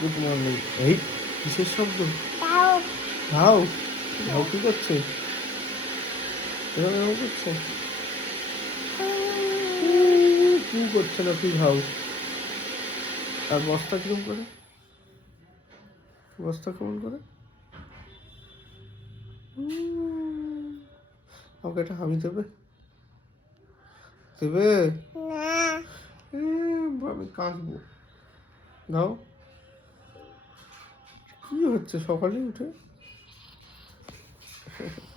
Good morning এই কিসের শব্দ? কি করছে? করছে? কি করছে না তুই আর বস্তা কিরম করে? বস্তা কেমন করে? আমাকে একটা হামি দেবে? দেবে? না। আমি কাঁদবো। দাও কি হচ্ছে সকালে উঠে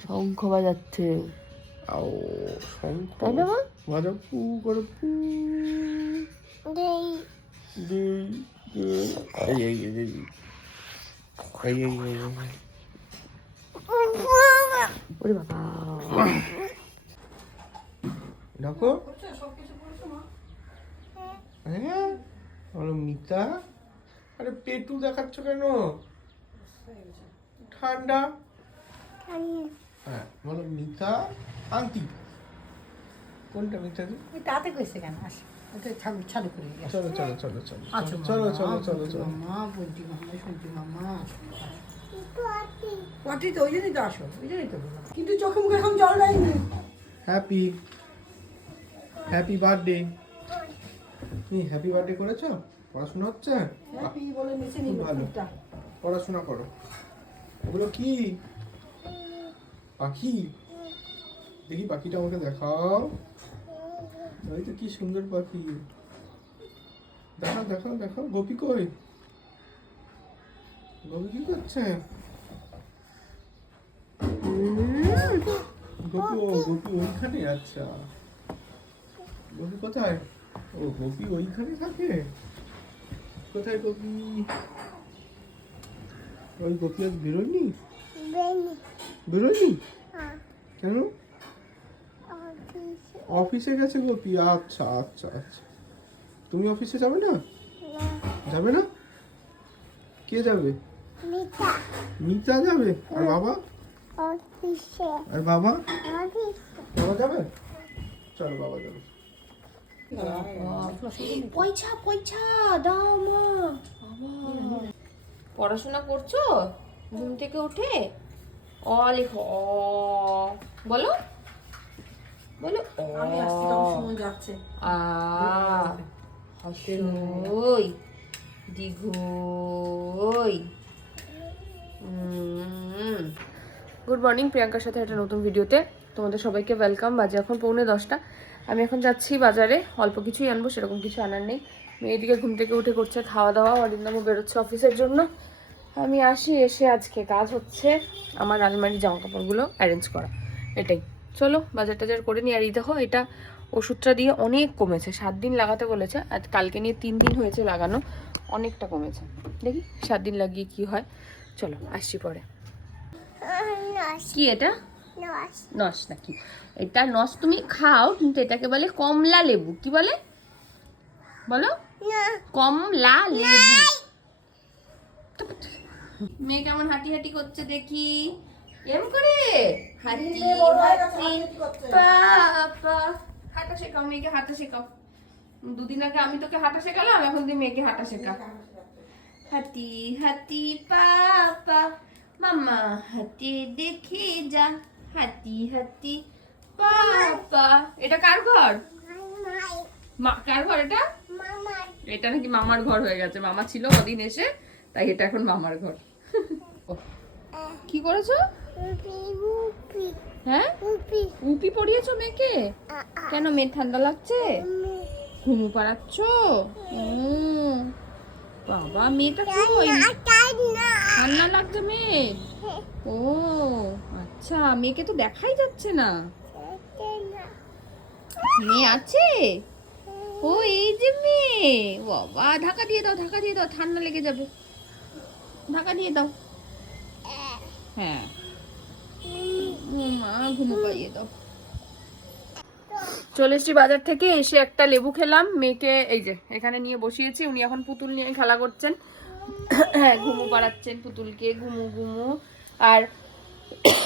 শঙ্খ বাজাচ্ছে আও শঙ্খ তাই না বাজা পু করে পু এই এই এই এই এই এই ওরে বাবা দেখো সব কিছু হ্যাঁ বলো মিতা? আরে পেটু দেখাচ্ছ কেন? ঠান্ডা? হ্যাঁ বলো মিতা আন্টি। কোনটা মিতা ওই তাতে কইছে কেন? আস ছাড়ু করে চলো চলো চলো চলো আচ্ছা চলো চলো চলো চলো চলো। মামা বলছি মামা শুনছি মামা পটি তো ওই জন্যই তো আসো ওই জন্যই তো কিন্তু চোখে মুখে এখন জল দেয়নি। হ্যাপি হ্যাপি বার্থডে তুমি হ্যাপি বার্থডে করেছ? পড়াশোনা হচ্ছে? ভালো। পড়াশোনা করো। ওগুলো কি? পাখি? দেখি পাখিটা আমাকে দেখাও। ওই তো কি সুন্দর পাখি। দেখাও দেখাও দেখাও। গোপী কই? গোপী কি করছে? গোপী গোপী ওইখানে? আচ্ছা। গোপী কোথায়? ও গোপী ওইখানে থাকে? কোথায় গোপী ওই গোপী আজ বেরোয়নি? বেরোয়নি। হ্যাঁ। কেন? অফিসে। গেছে গোপী আচ্ছা আচ্ছা আচ্ছা। তুমি অফিসে যাবে না? যাবে না? কে যাবে? মিতা। যাবে? আর বাবা? আর বাবা? বাবা যাবে? চলো বাবা যাবে। পয়সা পয়সা দাও মা। পড়াশোনা করছ? ঘুম থেকে উঠে? অ লেখো অ। বলো। বলো আমি আসছি যাচ্ছে। আ হসই দীঘই। গুড মর্নিং প্রিয়াঙ্কার সাথে একটা নতুন ভিডিওতে তোমাদের সবাইকে ওয়েলকাম বাজে এখন পৌনে দশটা। আমি এখন যাচ্ছি বাজারে অল্প কিছুই আনব সেরকম কিছু আনার নেই। মেয়েদিকে ঘুম থেকে উঠে করছে খাওয়া দাওয়া অরিন্দমও বেরোচ্ছে অফিসের জন্য। আমি আসি এসে আজকে কাজ হচ্ছে আমার আলমারি জামা কাপড়গুলো অ্যারেঞ্জ করা। এটাই। চলো বাজার টাজার করে নিই। আর এই দেখো এটা ওষুধটা দিয়ে অনেক কমেছে। সাত দিন লাগাতে বলেছে আর কালকে নিয়ে তিন দিন হয়েছে লাগানো অনেকটা কমেছে। দেখি সাত দিন লাগিয়ে কি হয়। চলো আসছি পরে। কি এটা? নস। নস নাকি? এটা নস তুমি খাও কিন্তু এটাকে বলে কমলা লেবু। কি বলে? বলো। না। কমলা লেবু। মেয়ে কেমন হাঁটি হাঁটি করছে দেখি। এম করে? হাঁটি হাঁটি পা পা। হাঁটা শেখাও মেয়েকে হাঁটা শেখাও। দুদিন আগে আমি তোকে হাঁটা শেখালাম এখন তুই মেয়েকে হাঁটা শেখা। হাতি হাতি পা পা। মামা হাতি দেখে যা। হাতি হাতি পা পা এটা কার ঘর? মা- কার ঘর এটা? এটা নাকি মামার ঘর হয়ে গেছে। মামা ছিল ওদিন এসে তাই এটা এখন মামার ঘর। কি করেছ? হ্যাঁ? উপি পরিয়েছো মেয়েকে? কেন মেয়ে ঠান্ডা লাগছে? ঘুমু পাড়াচ্ছ? উম, বাবা মেয়েটা না ঠান্ডা লাগছে মেয়ে ও আচ্ছা মেয়েকে তো দেখাই যাচ্ছে না। মেয়ে আছে? ও এই যে মেয়ে। বাবা ঢাকা দিয়ে দাও ঢাকা দিয়ে দাও ঠান্ডা লেগে যাবে। ঢাকা দিয়ে দাও। হ্যাঁ। মা ঘুমো পাইয়ে দাও। চলে এসেছি বাজার থেকে এসে একটা লেবু খেলাম। মেয়েকে এই যে এখানে নিয়ে বসিয়েছি। উনি এখন পুতুল নিয়ে খেলা করছেন। হ্যাঁ ঘুমু পাড়াচ্ছেন পুতুলকে ঘুমু ঘুমু। আর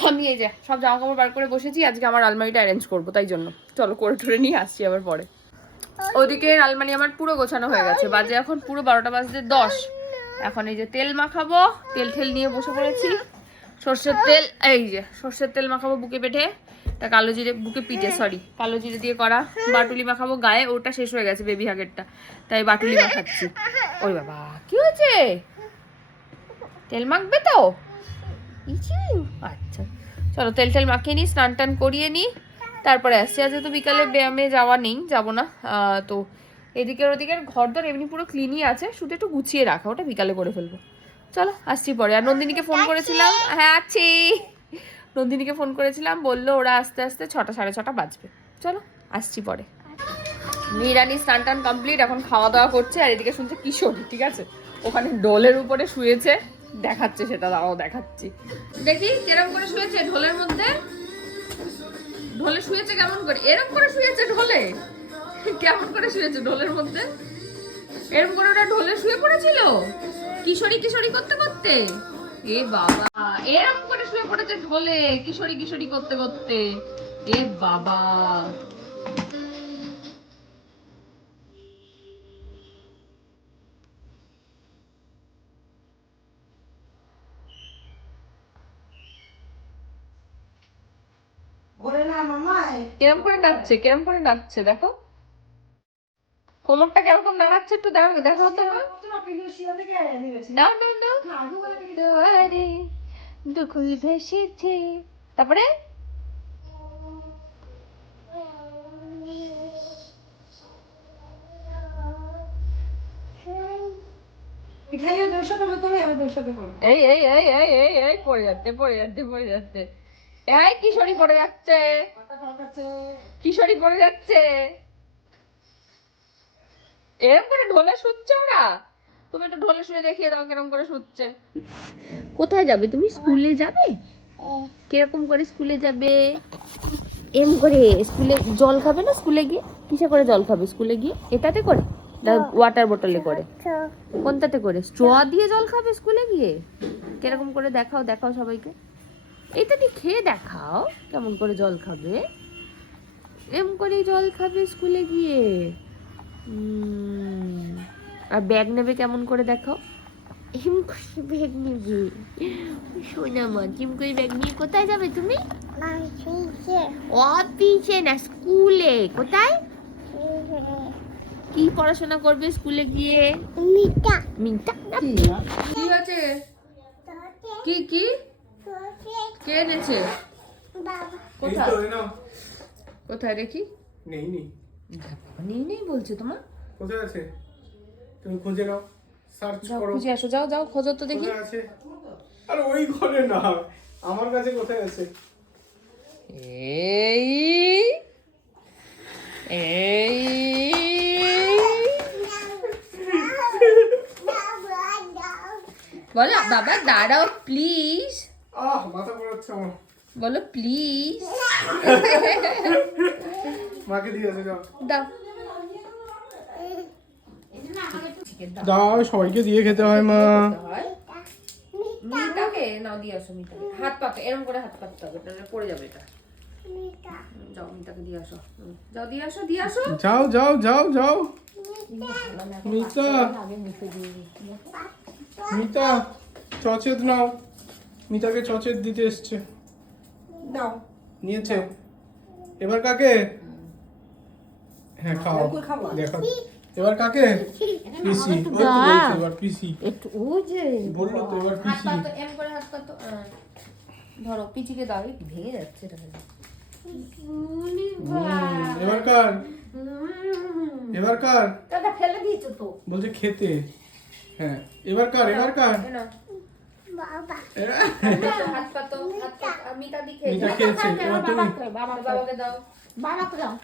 আমি এই যে সব জামা কাপড় বার করে বসেছি, আজকে আমার আলমারিটা অ্যারেঞ্জ করব, তাই জন্য। চলো, করে টরে নিয়ে আসছি আবার পরে। ওদিকে আলমারি আমার পুরো গোছানো হয়ে গেছে। বাজে এখন পুরো বারোটা বাজতে দশ। এখন এই যে তেল মাখাবো, তেল ঠেল নিয়ে বসে পড়েছি। সর্ষের তেল, এই যে সর্ষের তেল মাখাবো বুকে পেটে। তা কালো জিরে, বুকে পিঠে সরি কালো জিরে দিয়ে করা। বাটুলি মাখাবো গায়ে, ওটা শেষ হয়ে গেছে বেবি হাগেরটা। তাই বাটুলি মাখাচ্ছি। ওই বাবা, কি হয়েছে? তেল মাখবে তো? আচ্ছা। চলো তেল টেল মাখিয়ে নিই স্নান টান করিয়ে নিই। তারপরে আসছি। আজকে তো বিকালে ব্যায়ামে যাওয়া নেই যাব না। তো এদিকের ওদিকের ঘর দর এমনি পুরো ক্লিনই আছে। শুধু একটু গুছিয়ে রাখা ওটা বিকালে করে ফেলব। চলো আসছি পরে। আর নন্দিনীকে ফোন করেছিলাম। হ্যাঁ আছি নন্দিনীকে ফোন করেছিলাম। বলল ওরা আস্তে আস্তে ছটা সাড়ে ছটা বাজবে। চলো আসছি পরে। নিরানি স্নান টান কমপ্লিট এখন খাওয়া দাওয়া করছে। আর এদিকে শুনছে কিশোরী ঠিক আছে? ওখানে ডোলের উপরে শুয়েছে। দেখাচ্ছে সেটা, দাঁড়াও দেখাচ্ছি। দেখি কেরম করে শুয়েছে ঢোলের মধ্যে? ঢোলে শুয়েছে কেমন করে? এরকম করে শুয়েছে ঢোলে? কেমন করে শুয়েছে ঢোলের মধ্যে? এরকম করে ওটা ঢোলে শুয়ে পড়েছিল? কিশোরী কিশোরী করতে করতে? এ বাবা এরকম করে শুয়ে পড়েছে ঢোলে, কিশোরী কিশোরী করতে করতে। এ বাবা। কেরম করে নাচছে কেরম করে নাচছে দেখো। কোমরটা কেরকম নাড়াচ্ছে একটু দেখো তো। না না না দুয়ারে দুকুল ভেসেছে। তারপরে? এই এই এই এই এই পড়ে যাচ্ছে পড়ে যাচ্ছে পড়ে যাচ্ছে। এই কিশোরী পড়ে যাচ্ছে। কিশোরী পড়ে যাচ্ছে। এরম করে ঢোলে শুচ্ছে ওরা? তুমি একটা ঢোলে শুয়ে দেখিয়ে দাও কীরকম করে শুচ্ছে। কোথায় যাবে? তুমি স্কুলে যাবে? কীরকম করে স্কুলে যাবে? এম করে স্কুলে জল খাবে না স্কুলে গিয়ে? কিসে করে জল খাবে স্কুলে গিয়ে? এটাতে করে? না ওয়াটার বোতলে করে? কোনটাতে করে? স্ট্র দিয়ে জল খাবে স্কুলে গিয়ে? কীরকম করে দেখাও দেখাও সবাইকে। এইটাতে খেয়ে দেখাও কেমন করে জল খাবে। এম করে জল খাবে স্কুলে গিয়ে। আর ব্যাগ নেবে কেমন করে দেখাও। এম করে ব্যাগ নেবে। সোনা মা চিম করে ব্যাগ নিয়ে কোথায় যাবে তুমি? অফিসে না স্কুলে কোথায়? কি পড়াশোনা করবে স্কুলে গিয়ে? মিটা মিন্টা না কি হয়েছে কি কি? কে এনেছে? কোথায়। কোথায় দেখি? নেই নেই। নেই নেই বলছে তোমার। কোথায় আছে? তুমি খুঁজে নাও। সার্চ করো। খুঁজে আসো যাও যাও খোঁজো তো দেখি। কোথায় আছে? আর ওই ঘরে না। আমার কাছে কোথায় আছে? এই এই। বলো বাবা দাঁড়াও প্লিজ আহ মাথা পড়াচ্ছে আমার। বলো প্লিজ মাকে দিয়ে আছে যাও। দাও। দাও সবাইকে দিয়ে খেতে হয় মা। মিতাকে? নাও দিয়ে আসো মিতাকে। হাত পাতো এরকম করে হাত পাততে হবে তাহলে পড়ে যাবে এটা। যাও মিতাকে দিয়ে আসো। যাও দিয়ে আসো দিয়ে আসো। যাও যাও যাও যাও। মিতা। মিতা চচেত নাও। মিতাকে চচের দিতে এসছে। দাও। নিয়েছে। এবার কাকে? হ্যাঁ খাও। দেখো। এবার কাকে? পিসি। এবার পিসি। একটু ও যে বলল তো এবার হাত পিসি। পাতো এম করে হাত পাতো ধরো পিচিকে দাও এই ভেঙে যাচ্ছে এটা। এবার কার? এবার কার? দাদা ফেলে দিয়েছ তো। বলছে খেতে। হ্যাঁ এবার কার? এবার কার? দি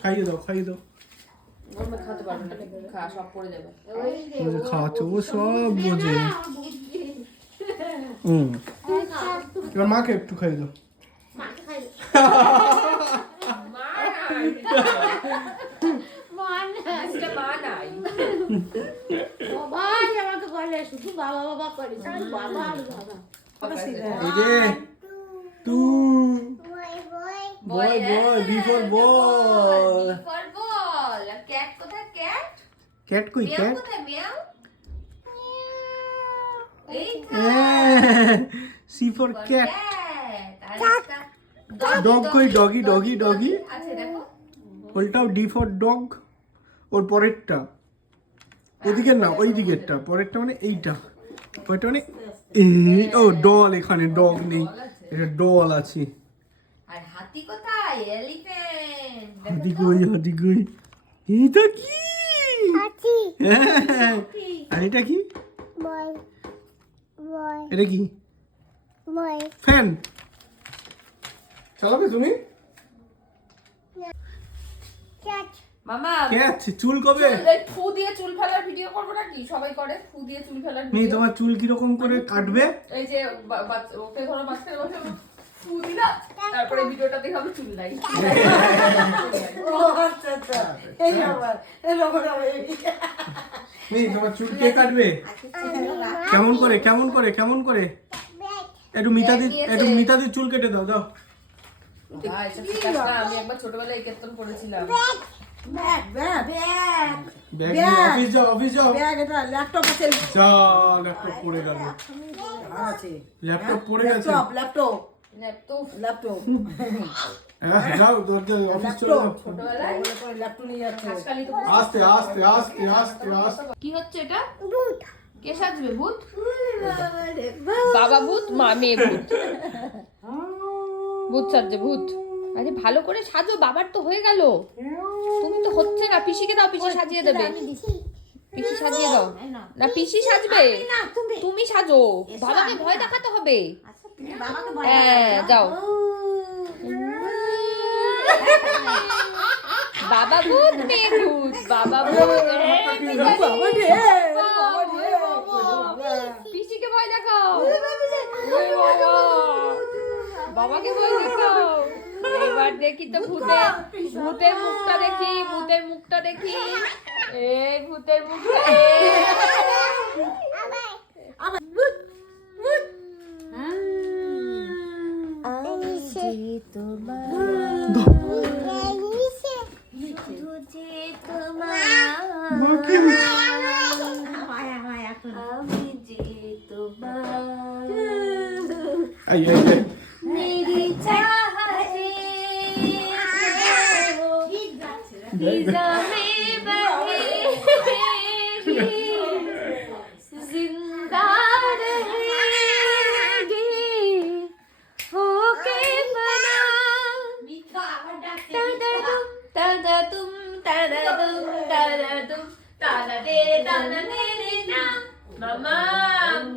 খাইয়ে দাও খাইয়ে দাও সব পড়ে যাবে বলছে খাওয়াচ্ছে ও সব বোঝে হুম এবার মাকে একটু খাইয়ে দাও আজকে মা নাই বাবাই আমাকে বলে শুধু বাবা বাবা করে তাই বাবা আর বাবা এই যে টু বই বই boy boy B for ball ball ball cat কোথায় ক্যাট ক্যাট কই মেয়াও ক্যাট কোথায় মেয়াও এই C for cat cat dog কই ডগি ডগি ডগি আছে দেখো ওর পরেরটা। ওদিকের না ওই দিকেরটা। পরেরটা মানে এইটা। পরেরটা মানে ও ডল এখানে ডগ নেই। এটা ডল আছে। আর হাতি কোথায়? এলিফ্যান্ট হাতি কই হাতি কই? এটা কি? হ্যাঁ, আর এটা কি? এটা কি? ফ্যান। চালাবে তুমি? মামা কে? আছে চুল কবে? এই ফু দিয়ে চুল ফেলার ভিডিও করব নাকি? সবাই করে ফু দিয়ে চুল ফেলার ভিডিও। তোমার চুল কীরকম করে কাটবে? এই যে বাচ্চা- ওকে ধরো মাঝখানে বসে ফু দিলা তারপরে ভিডিওটা দেখাবো চুল নাই ও আচ্ছা আচ্ছা। এই ব্যাপার এই হবে। নেই তোমার চুল কে কাটবে? কেমন করে কেমন করে কেমন করে? একটু মিতাদি একটু মিতাদির চুল কেটে দাও দাও। এসব শিখাস আমি একবার ছোটবেলায় এই কীর্তন করেছিলাম। Bag bag bag bag office যাও অফিস যাও। ব্যাগ এটা ল্যাপটপ আছে। যা ল্যাপটপ পড়ে গেল। আছে ল্যাপটপ পড়ে গেছে। ল্যাপটপ ল্যাপটপ ল্যাপটপ ল্যাপটপ যাও দরজা অফিস চলে যাও ছোটবেলায়? ল্যাপটপ নিয়ে যাচ্ছে। আস্তে আস্তে আস্তে আস্তে আস্তে। কি হচ্ছে এটা? কে সাজবে ভূত? বাবা ভূত মা মেয়ে ভূত। ভূত সাজছে ভূত। আরে ভালো করে সাজো বাবার তো হয়ে গেল। তুমি তো হচ্ছে না পিসিকে দাও পিসি সাজিয়ে দেবে। পিসি সাজিয়ে দাও। না পিসি সাজবে। তুমি সাজো। বাবাকে ভয় দেখাতে হবে। হ্যাঁ যাও। বাবা ভূত মেয়ে ভূত বাবা ভূত পিসিকে ভয় দেখাও। বাবাকে ভয় দেখাও। এবার দেখি তো ভূতের ভূতের মুখটা দেখি ভূতের মুখটা দেখি। এই ভূতের মুখটা এই। এই এই Mama,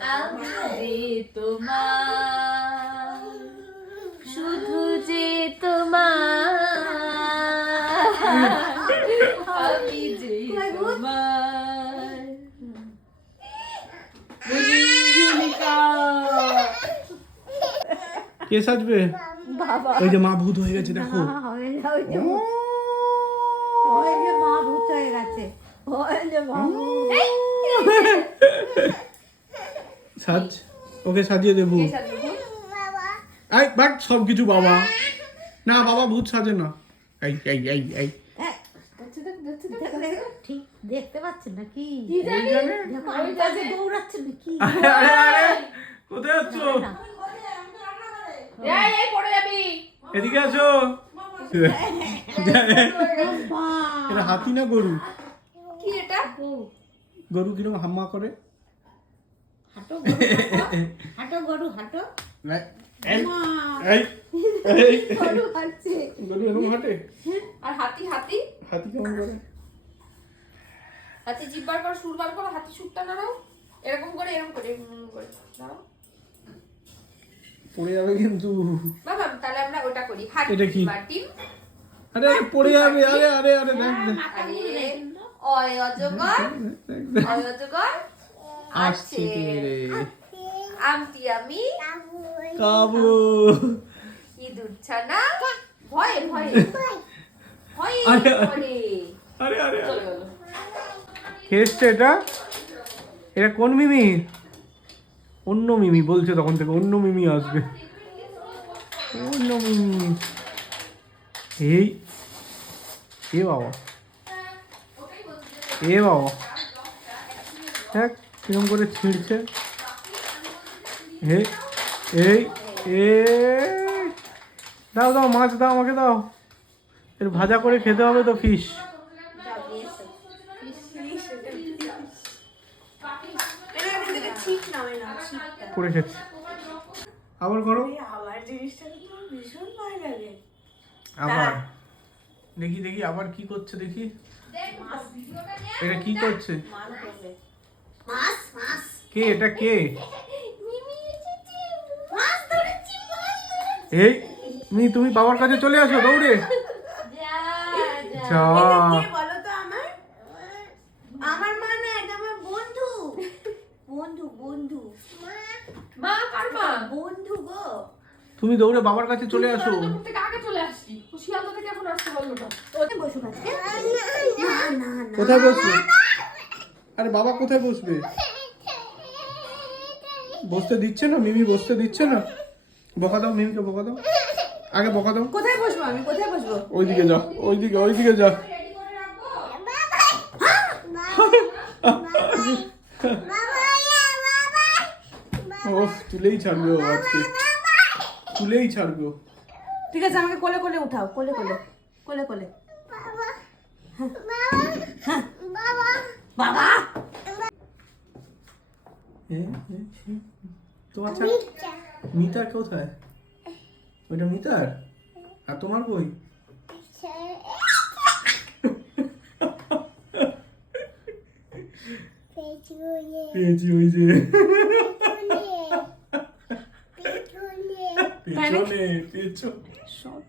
I'll be to mom. কে সাজবে? ওই যে মা ভূত হয়ে গেছে দেখো। ও, ওই যে মা ভূত হয়ে গেছে। ওই যে মা সাজ ওকে সাজিয়ে দেবো এই বাট সব কিছু বাবা। না বাবা ভূত সাজে না। এই এই এই এই। দেখো, দেখো, ঠিক দেখতে পাচ্ছেন নাকি? দেখো, কোথায় যাবি এদিকে আসো। এটা হাতি না গরু? কি এটা? গরু কীরকম হাম্মা করে? হাঁটো হাঁটো। হাঁটো গরু হাঁটো। এই মা, এই এই। গরু এরকম হাঁটে? আর হাতি হাতি? হাতি কেমন করে? হাতি জিভ বার কর সুর বার করো হাতি সুরটা নাড়াও। এরকম করে এরকম করে এরকম করে। নাড়াও পড়ে যাবে কিন্তু। বাবা তাহলে আমরা ওটা করি। হাতি এটা কি? আরে পড়ে যাবে। আরে আরে আরে দেখ দেখ। আরে অয় অজগর। দেখ, দেখ। অয় অজগর। আসছে রে? আমটি আমি। কাবু। ইঁদুর ছানা। ভয়ে ভয়ে। ভয়ে আরে, আরে। আরে আরে আরে। কে এসছে এটা? এটা কোন মিমি? অন্য মিমি বলছে তখন থেকে, অন্য মিমি আসবে। অন্য মিমি। এই, এ বাবা। এ বাবা। দেখ, কিরম করে ছিঁড়ছে। এই এই এ দাও দাও, মাছ দাও, আমাকে দাও। এর ভাজা করে খেতে হবে তো ফিশ করে খেতে আবার করো। আমার জিনিসটা তো ভীষণ ভয় লাগে। আবার। দেখি দেখি আবার কি করছে দেখি। এটা কি করছে? কে এটা কে? এই মি তুমি বাবার কাছে চলে আসো দৌড়ে। যা আমার মা না এটা আমার বন্ধু। বন্ধু বন্ধু মা কার মা বন্ধু গো তুমি দৌড়ে বাবার কাছে চলে আসো। থেকে আগে চলে আসছি ও শিয়ালদা থেকে এখন আসতে পারল না। ওতে বসো আজকে না না না কোথায় বসবে? আরে বাবা কোথায় বসবে? বসতে দিচ্ছে না মিমি বসতে দিচ্ছে না। বকা দাও মিমিকে বকা দাও। আগে বকা দাও। কোথায় বসবো আমি? কোথায় বসবো? ওইদিকে যা ওইদিকে ওইদিকে যা। ও তুলেই ছাড়বে ও আজকে। তুলেই ছাড়বে। ঠিক আছে আমাকে কোলে কোলে উঠাও কোলে কোলে কোলে কোলে। বাবা এ, এ, তোমার মিতার কোথায়? ওইটা মিতার? আর তোমার বই পেয়েছি ওই যে। পেছনে সব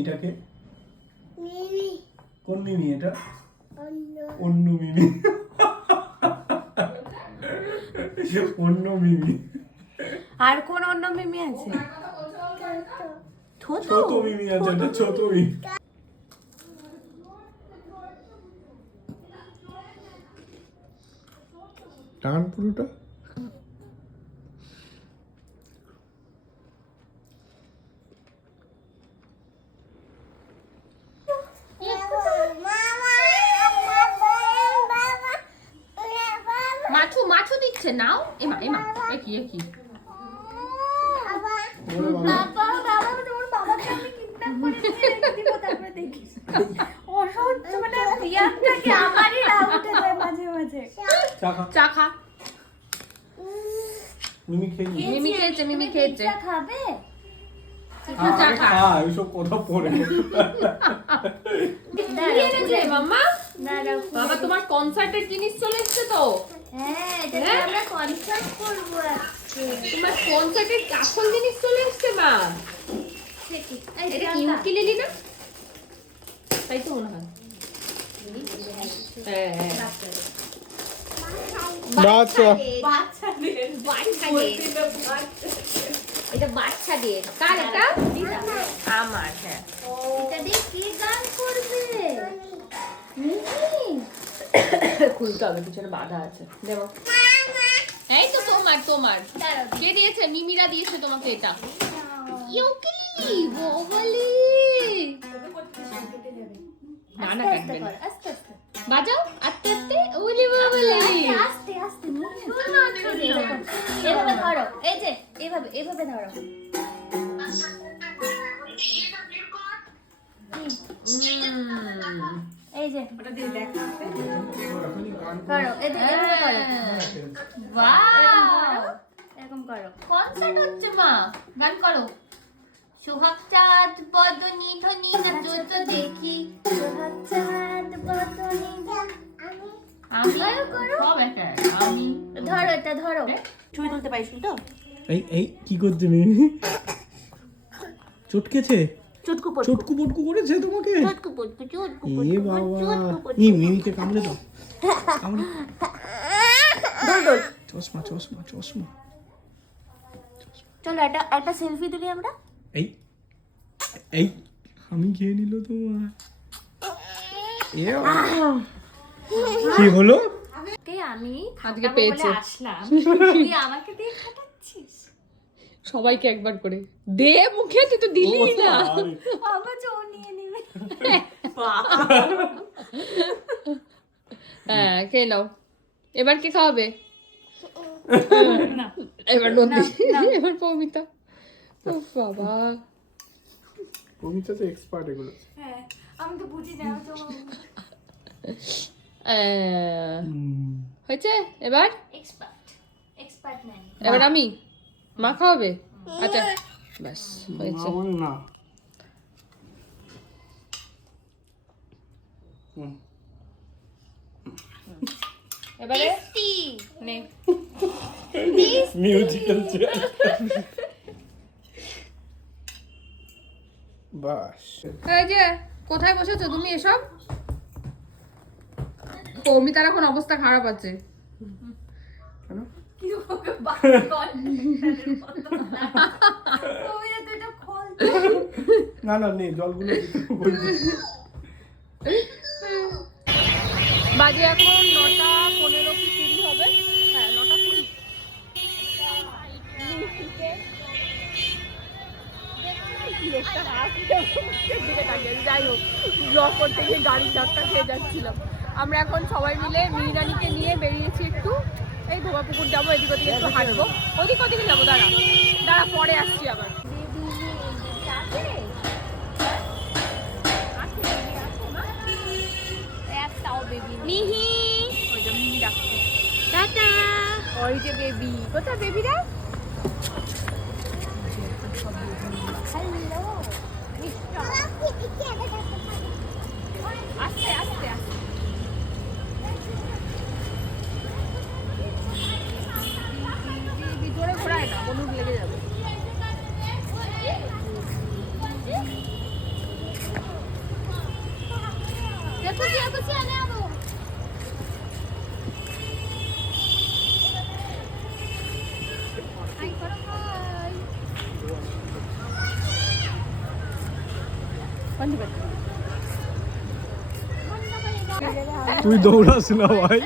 এটাকে? কোন মিমি এটা? অন্য মিমি। অন্য মিমি। আর কোন অন্য মিমি আছে? ছোট। ছোট মিমি আছে এটা ছোট মিমি। টান পুরোটা মাছু মাছু দিচ্ছে নাও এমা এমা এ কি এ কি ওরে বাবা। বাবা বাবা তোমার বাবাকে আমি কিডন্যাপ করে নিয়ে রেখে দিব তারপরে দেখিস অসহ্য মানে প্রিয়াঙ্কাকে আমারই রাগ উঠে যায় মাঝে মাঝে। চা খা। মিমি খেয়ে নি। মিমি খেয়েছে মিমি খেয়েছে। খাবে? চা খা ওইসব কথা পরে মাম্মা? বাবা তোমার কনসার্টের জিনিস চলে এসছে তো? হ্যাঁ হ্যাঁ? আমরা কনসার্ট করব তোমার কনসার্টের আসল জিনিস চলে এসছে মা? এটা কি ইউকিলেলি না? তাই তো মনে হয়। হ্যাঁ এটা বাচ্চাদের। কার এটা? আমার হ্যাঁ। এটা দিয়ে কি গান করবে? খুলতে হবে পিছনে বাধা আছে। দেবো। এই তো তোমার তোমার। কে দিয়েছে? মিমিরা দিয়েছে তোমাকে এটা। ইউকিলি বগলি না না কাটবে না। আস্তে আস্তে বাজাও আস্তে আস্তে। ওলি বাবলি। আস্তে আস্তে এভাবে ধরো। এই যে এভাবে এভাবে ধরো। এই যে। করো এই যে করো। এরকম করো কনসার্ট হচ্ছে মা। গান করো। সোহাগ চাঁদ বদনি ধনি নাচত দেখি। চাঁদ বদনি আমি সব একা একা। আমি ধরো এটা ধরো। ছবি তুলতে পারিস তো? এই এই কি করছে চটকেছে? চুটকু চটকু পটকু করেছে তোমাকে? চুটকু পুটকু চুটকু এ বাবা। ই মিমিকে কামড়ে দাও। কামড়ে চশমা চশমা চশমা। চলো একটা একটা সেলফি তুলি আমরা। এই এই আমি খেয়ে নিল তোমার এ। কি হলো? কে আমি? আজকে পেয়েছে। আসলাম। আমাকে দিয়ে সবাইকে একবার করে। দে মুখে তুই তো দিলি না। আবার ও নিয়ে নিবে। হ্যাঁ খেয়ে নাও। এবার কে খাওয়াবে? এবার নন্দী এবার পৌমিতা। ও বাবা। তো এক্সপার্ট এগুলো। হ্যাঁ আমি তো বুঝি না তো হয়েছে? এবার? এক্সপার্ট এক্সপার্ট ম্যান এবার আমি? মা খাওয়াবে? আচ্ছা ব্যাস হয়েছে। না। এবারে? নে। মিউজিক্যাল চেয়ার বাস। এই যে কোথায় বসেছো? তুমি এসব? পৌমিতার এখন অবস্থা খারাপ আছে কেন কি ওকে বাকি কর তুমি তো এটা খোল না না নেই জলগুলো বাজে এখন নটা পনেরো কি কুড়ি হবে? হ্যাঁ নটা কুড়ি। যাই হোক ব্লগ করতে গিয়ে গাড়ির ধাক্কা খেয়ে যাচ্ছিলাম আমরা এখন সবাই মিলে মিহিরানিকে নিয়ে বেরিয়েছি একটু। এই ধোবা পুকুর যাব এদিক ওদিকে একটু হাঁটবো। ওদিক ওদিকে যাব দাঁড়া। দাঁড়া পরে আসছি আবার। মিহি। ওইটা মিহি ডাকছে। টাটা। ওই যে বেবি। কোথায় বেবিরা হ্যালো আস্তে আস্তে আস্তে জোরে ঘোরায় না হলুদ লেগে যাবে খুশি খুশি আনে আবো হাই করো হাই তুই দৌড়াস না ভাই।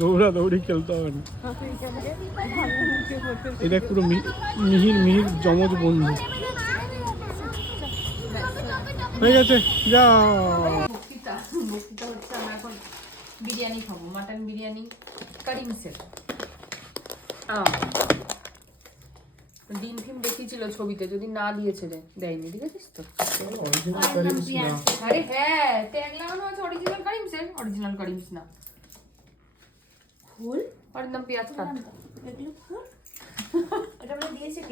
দৌড়া দৌড়ি খেলতে হবে না। এটা পুরো মিহির মিহির জমজ বন্ধু। হয়ে গেছে, যা। বিরিয়ানি খাব মাটন বিরিয়ানি কারিমসের ডিম ফিম দেখিয়েছিল ছবিতে যদি না দিয়েছে রে দেয়নি দেখেছিস তো? আরে হ্যাঁ ট্যাগ লাগানো আছে অরিজিনাল কারিমসের অরিজিনাল কারিমস না ফুল? পেঁয়াজ কাট এগুলো ফুল? এটা আমরা দিয়েছে।